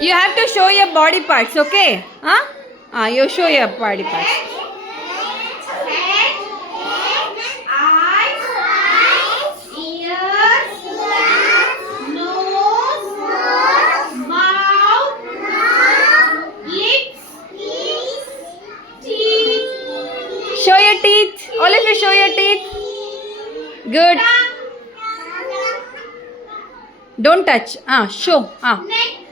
You have to show your body parts, okay? Huh? You show your body parts. Head, eyes, ears, nose, mouth, lips, teeth, Show your teeth. All of you show your teeth. Good. Don't touch. Show. neck,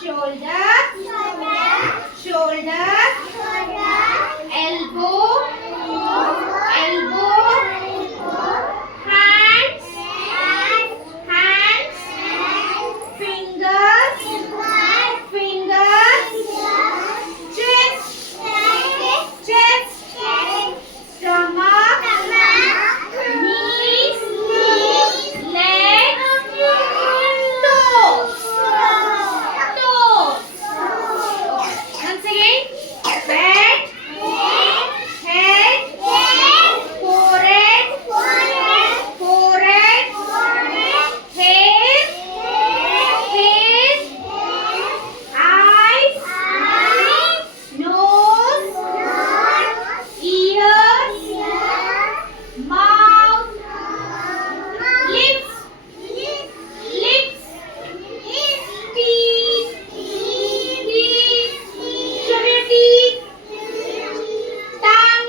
shoulders, shoulders, elbow, elbow, hands, hands, fingers, fingers, chest, chest, stomach, knees, legs, toes, toes. Once again, head, head, forehead, forehead, hair, eyes, nose, ears, mouth, lips, teeth, show your teeth, tongue,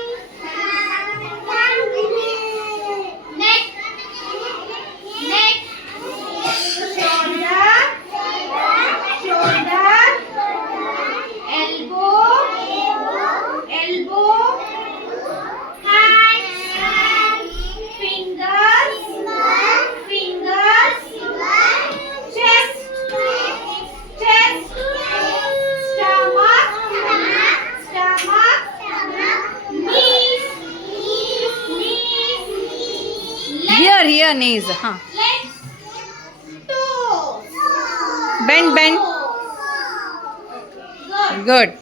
neck, shoulder, elbow, hands, fingers, chest, stomach, knees, Here, knees. legs, toes. Bend. Good. Good.